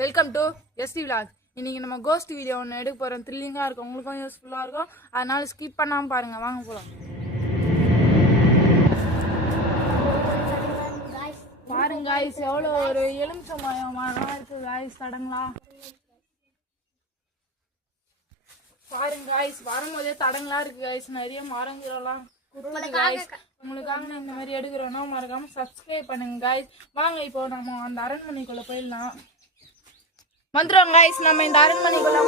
Welcome to ST vlog. இன்னைக்கு நம்ம cost video ஒன்று எடுக்க போகிறோம். த்ரில்லிங்காக இருக்கும், உங்களுக்கும் யூஸ்ஃபுல்லாக இருக்கும். அதனால ஸ்கிப் பண்ணாமல் பாருங்கள். வாங்க போகலாம். பாருங்க காய்ஸ், எவ்வளோ ஒரு எலுமிச்சம்பழம் இருக்குது காய்ஸ். தடங்களா பாருங்க காய்ஸ், வரும்போதே தடங்களா இருக்கு காய்ஸ். நிறைய மரங்களெல்லாம் உங்களுக்காக நான் இந்த மாதிரி எடுக்கிறோன்னா மறக்காம சப்ஸ்கிரைப் பண்ணுங்க காய்ஸ். வாங்க இப்போ நம்ம அந்த அரண்மனைக்குள்ள போயிடலாம். வந்துடும் காய்ஸ், நம்ம இந்த அரண்மனைக்குள்ள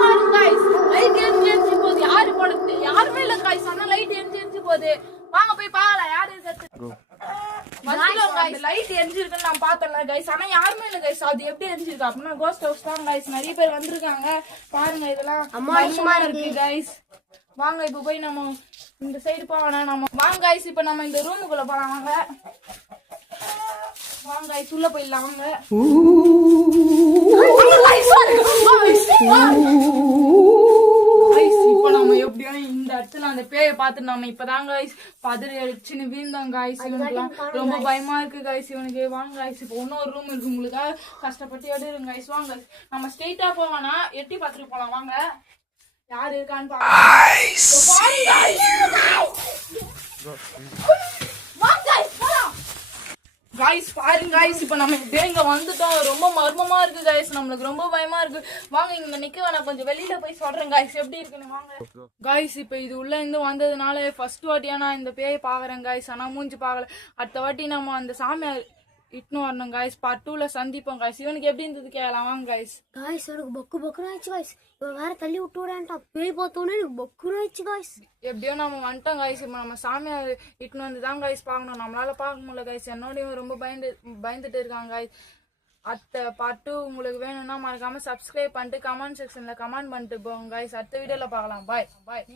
பாருங்க காய்ஸ். லைட் எரிஞ்சு போகுது. யாரு போடுறது? யாருமே இல்லை காய்ஸ். ஆனா லைட் எரிஞ்சு போகுது. வாங்க போய் பார்க்கலாம் யாரு இருக்கிறது. லைட் எரிஞ்சிருக்குன்னு நான் பார்த்தல கைஸ். ஆனா யாருமே இல்லை கைஸ். அது எப்படி எரிஞ்சிருக்கு அப்படின்னா கோஸ்ட் ஹவுஸ் தான் கைஸ். நிறைய பேர் வந்திருக்காங்க பாருங்க. இதெல்லாம் இருக்கு கைஸ். வாங்க இப்ப போய் நம்ம இந்த சைடு போவேன். நம்ம வாங்க கைஸ், இப்ப நம்ம இந்த ரூமுக்குள்ள போலாம். வாங்க வாங்க கைஸ், உள்ள போயிடலாம். வாங்க இப்ப நம்ம எப்படியோ இந்த இடத்துல அந்த பேயை பார்த்து நம்ம இப்பதாங்க கைஸ் பதறி அடிச்சுன்னு வீழ்ந்தோம் கைஸ். இவனுக்குலாம் ரொம்ப பயமா இருக்கு கைஸ் இவனுக்கு. வாங்க கைஸ், இப்போ இன்னொரு ரூம் இருக்கு உங்களுக்காக கஷ்டப்பட்டு எடுங்க கைஸ். வாங்க நம்ம ஸ்ட்ரெயிட்டா போவோம்னா எட்டி பார்த்துட்டு போலாம். வாங்க யாரு இருக்கான்னு பாருங்க. காய்ஸ் பாருங்க காய்ஸ், இப்ப நம்ம இங்க வந்துட்டோம். ரொம்ப மர்மமா இருக்கு காய்ஸ். நம்மளுக்கு ரொம்ப பயமா இருக்கு. வாங்க இங்க நிக்க நான் கொஞ்சம் வெளியில போய் சொல்றேன் காய்ஸ் எப்படி இருக்குன்னு. வாங்க காய்ஸ், இப்ப இது உள்ள இருந்து வந்ததுனால ஃபர்ஸ்ட் வாட்டியா நான் இந்த பேயை பாக்குறேன் காய்ஸ். ஆனா மூஞ்சி பாக்கல. அடுத்த வாட்டி நம்ம அந்த சாமியார் இட்னு வரணும் காய்ஸ். பார்ட் 2ல சந்திப்போம் காய்ஸ். இவனுக்கு எப்படி இருந்தது கேட்கலாம். வாங்க காய்ஸ். காய்ஸ் எனக்கு பொக்குன்னு ஆயிடுச்சு காய்ஸ். இவன் வேற தள்ளி விட்டு விடான்ட்டான். பேய் பார்த்தோன்னே எனக்கு பொக்குன்னு ஆயிடுச்சு காய்ஸ். எப்படியோ நம்ம வந்துட்டோம் காய்ஸ். இப்போ நம்ம சாமியார் இட்னு வந்து தான் காய்ஸ் பார்க்கணும். நம்மளால பார்க்க முடியல காய்ஸ். என்னோடய ரொம்ப பயந்துட்டு இருக்காங்க காய்ஸ். அடுத்த பார்ட் 2 உங்களுக்கு வேணும்னா மறக்காம சப்ஸ்கிரைப் பண்ணிட்டு கமெண்ட் செக்ஷன்ல கமெண்ட் பண்ணிட்டு போங்க காய்ஸ். அடுத்த வீடியோல பார்க்கலாம். பாய் பாய்.